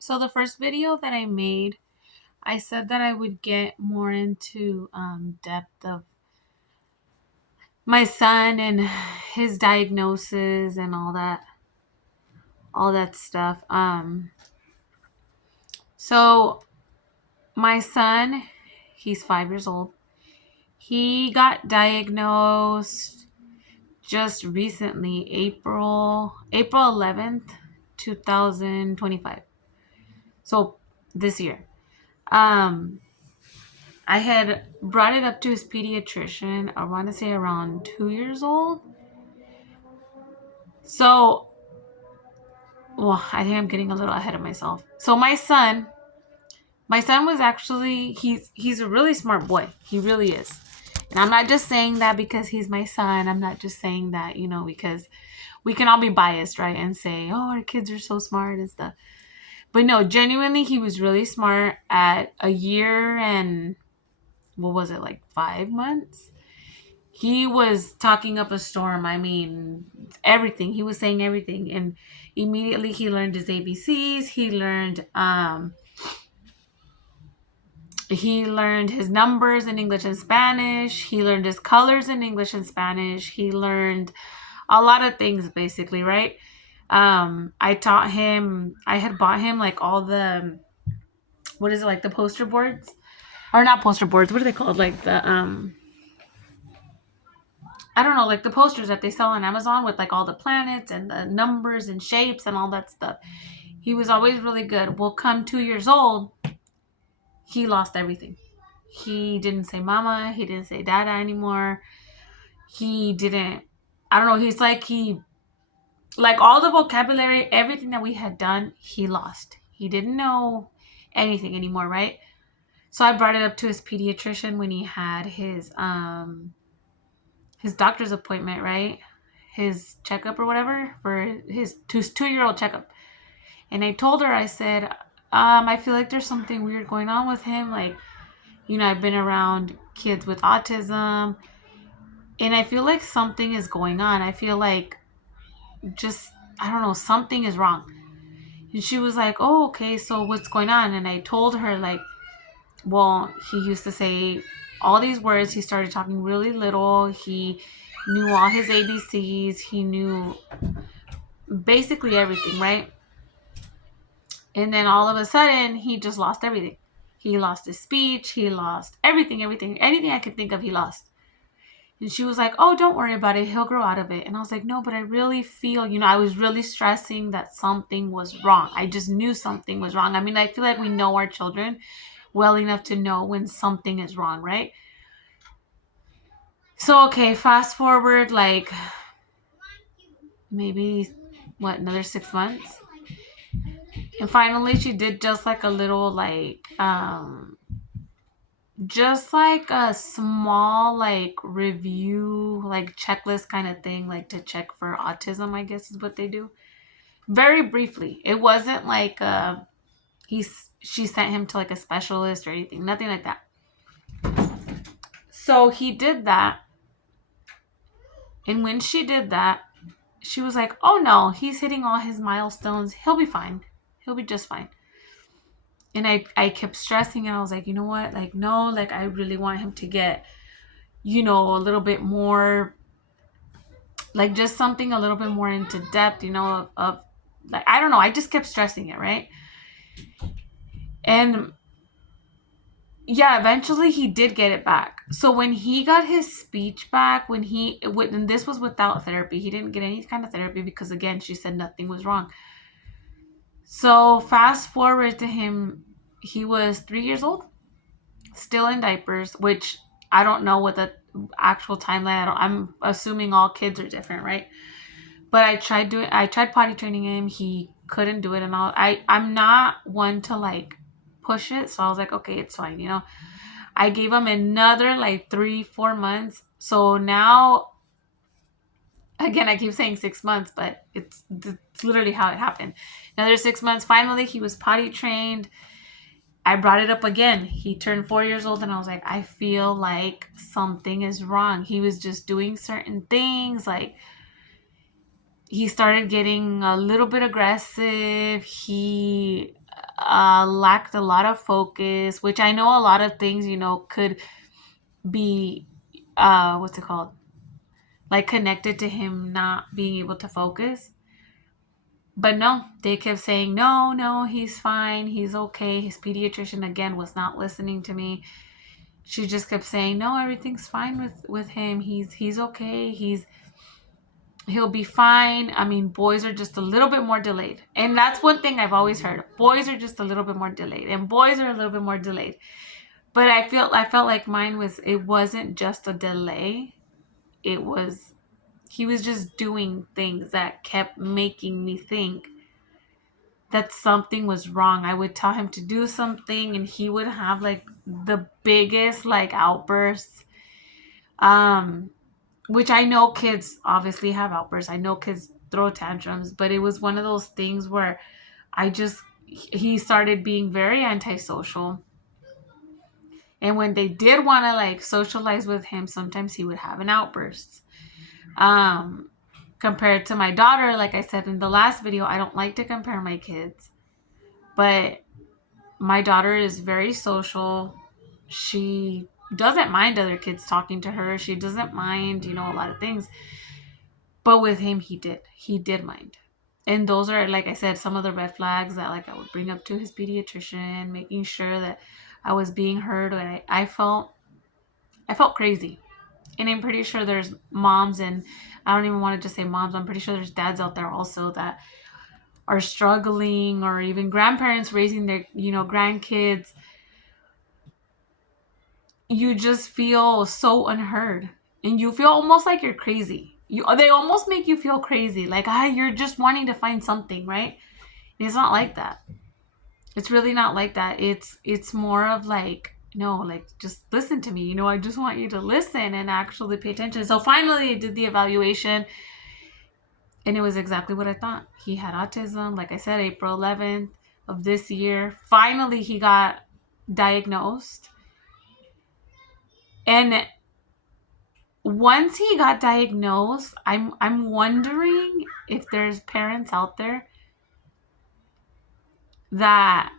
So the first video that I made, I said that I would get more into depth of my son and his diagnosis and all that stuff. So my son, he's 5 years old. He got diagnosed just recently, April 11th, 2025. So this year. Um I had brought it up to his pediatrician, I want to say around 2 years old. So, well, I think I'm getting a little ahead of myself. So my son was actually he's a really smart boy. He really is. And I'm not just saying that because he's my son. I'm not just saying that, because we can all be biased, right? And say, "Oh, our kids are so smart and stuff." But no, genuinely he was really smart at a year and what was it, like 5 months? He was talking up a storm. I mean, everything. He was saying everything. And immediately he learned his ABCs. He learned his numbers in English and Spanish. He learned his colors in English and Spanish. He learned a lot of things basically, right? I had bought him like all the, what is it, like the poster boards? Or not poster boards, what are they called? Like the I don't know, like the posters that they sell on Amazon with like all the planets and the numbers and shapes and all that stuff. He was always really good. Well, come 2 years old, he lost everything. He didn't say mama, he didn't say dada anymore. He didn't, I don't know, like all the vocabulary, everything that we had done, he lost. He didn't know anything anymore, right? So I brought it up to his pediatrician when he had his doctor's appointment, right? His checkup or whatever for his 2 year old checkup. And I told her, I said, I feel like there's something weird going on with him. Like, I've been around kids with autism and I feel like something is going on. I feel like just, I don't know, something is wrong. And she was like, oh, okay, so what's going on? And I told her, like, well, he used to say all these words. He started talking really little. He knew all his ABCs. He knew basically everything, right? And then all of a sudden, he just lost everything. He lost his speech. He lost everything, anything I could think of, he lost. And she was like, oh, don't worry about it. He'll grow out of it. And I was like, no, but I really feel, I was really stressing that something was wrong. I just knew something was wrong. I mean, I feel like we know our children well enough to know when something is wrong, right? So, okay, fast forward like maybe, another 6 months. And finally, she did just like a little, like, just like a small, like, review, like, checklist kind of thing, like to check for autism, I guess is what they do. Very briefly. It wasn't like she sent him to like a specialist or anything, nothing like that. So he did that. And when she did that, she was like, oh no, he's hitting all his milestones. He'll be fine. He'll be just fine. And I kept stressing, and I was like, you know what? Like, no, like, I really want him to get, a little bit more, like, just something a little bit more into depth, of like, I don't know. I just kept stressing it, right? And yeah, eventually he did get it back. So when he got his speech back, and this was without therapy, he didn't get any kind of therapy because, again, she said nothing was wrong. So fast forward to him, he was 3 years old, still in diapers, which I don't know what the actual timeline. I'm assuming all kids are different, right? But I tried potty training him. He couldn't do it, and I'm not one to like push it, so I was like, okay, it's fine, I gave him another like 3-4 months. So now, again, I keep saying 6 months, but it's literally how it happened. Another 6 months. Finally, he was potty trained. I brought it up again. He turned 4 years old, and I was like, I feel like something is wrong. He was just doing certain things. Like, he started getting a little bit aggressive. He lacked a lot of focus, which I know a lot of things, could be, what's it called? Like connected to him not being able to focus. But no, they kept saying, no, no, he's fine. He's okay. His pediatrician, again, was not listening to me. She just kept saying, no, everything's fine with him. He's okay. He'll be fine. I mean, boys are just a little bit more delayed. And that's one thing I've always heard. Boys are just a little bit more delayed. And boys are a little bit more delayed. But I felt like mine it wasn't just a delay. He was just doing things that kept making me think that something was wrong. I would tell him to do something and he would have like the biggest like outbursts. Which I know kids obviously have outbursts. I know kids throw tantrums, but it was one of those things where he started being very antisocial. And when they did want to like socialize with him, sometimes he would have an outburst. Compared to my daughter, like I said in the last video, I don't like to compare my kids, but my daughter is very social. She doesn't mind other kids talking to her. She doesn't mind, a lot of things. But with him, he did mind. And those are, like I said, some of the red flags that like I would bring up to his pediatrician, making sure that I was being heard. And I felt crazy. And I'm pretty sure there's moms, and I don't even want to just say moms, I'm pretty sure there's dads out there also that are struggling, or even grandparents raising their, grandkids. You just feel so unheard, and you feel almost like you're crazy. They almost make you feel crazy, like you're just wanting to find something, right? And it's not like that. It's really not like that. It's more of like, no, like just listen to me. I just want you to listen and actually pay attention. So finally I did the evaluation, and it was exactly what I thought. He had autism. Like I said, April 11th of this year, finally he got diagnosed. And once he got diagnosed, I'm wondering if there's parents out there that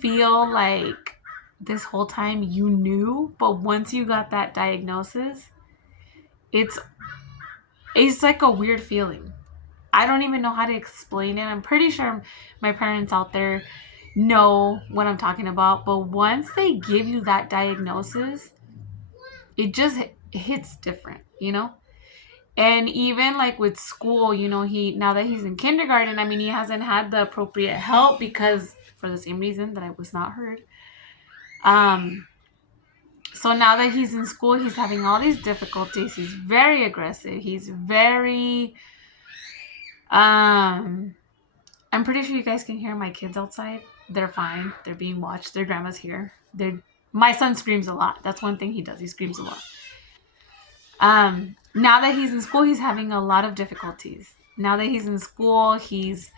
feel like this whole time you knew, but once you got that diagnosis, it's like a weird feeling. I don't even know how to explain it. I'm pretty sure my parents out there know what I'm talking about, but once they give you that diagnosis, it just hits different, And even like with school, now that he's in kindergarten, I mean, he hasn't had the appropriate help because for the same reason that I was not heard. So now that he's in school, he's having all these difficulties. He's very aggressive. He's very, I'm pretty sure you guys can hear my kids outside. They're fine. They're being watched. Their grandma's here. My son screams a lot. That's one thing he does. He screams a lot. Now that he's in school, he's having a lot of difficulties. Now that he's in school, he's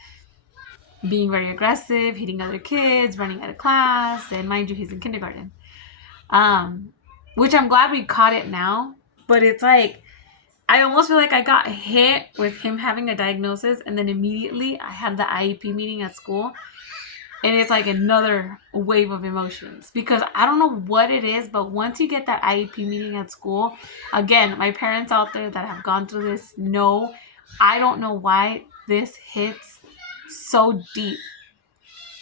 being very aggressive, hitting other kids, running out of class, and mind you, he's in kindergarten. Which I'm glad we caught it now, but it's like, I almost feel like I got hit with him having a diagnosis, and then immediately I had the IEP meeting at school, and it's like another wave of emotions, because I don't know what it is, but once you get that IEP meeting at school, again, my parents out there that have gone through this know, I don't know why this hits so deep.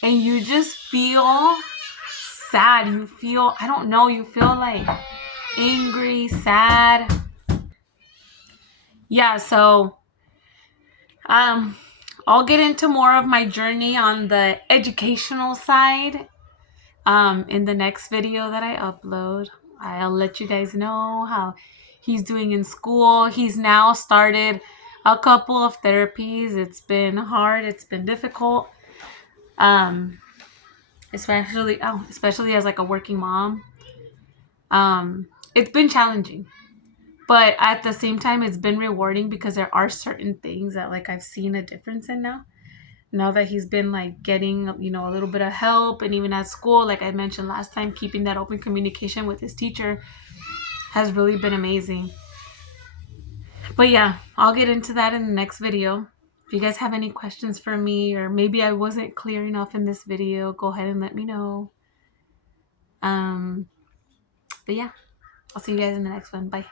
And you just feel sad. You feel, I don't know, you feel like angry, sad. Yeah, so I'll get into more of my journey on the educational side in the next video that I upload. I'll let you guys know how he's doing in school. He's now started a couple of therapies. It's been hard. It's been difficult. Especially as like a working mom. It's been challenging. But at the same time, it's been rewarding because there are certain things that like I've seen a difference in now. Now that he's been like getting, a little bit of help, and even at school, like I mentioned last time, keeping that open communication with his teacher has really been amazing. But yeah, I'll get into that in the next video. If you guys have any questions for me, or maybe I wasn't clear enough in this video, go ahead and let me know. But yeah, I'll see you guys in the next one. Bye.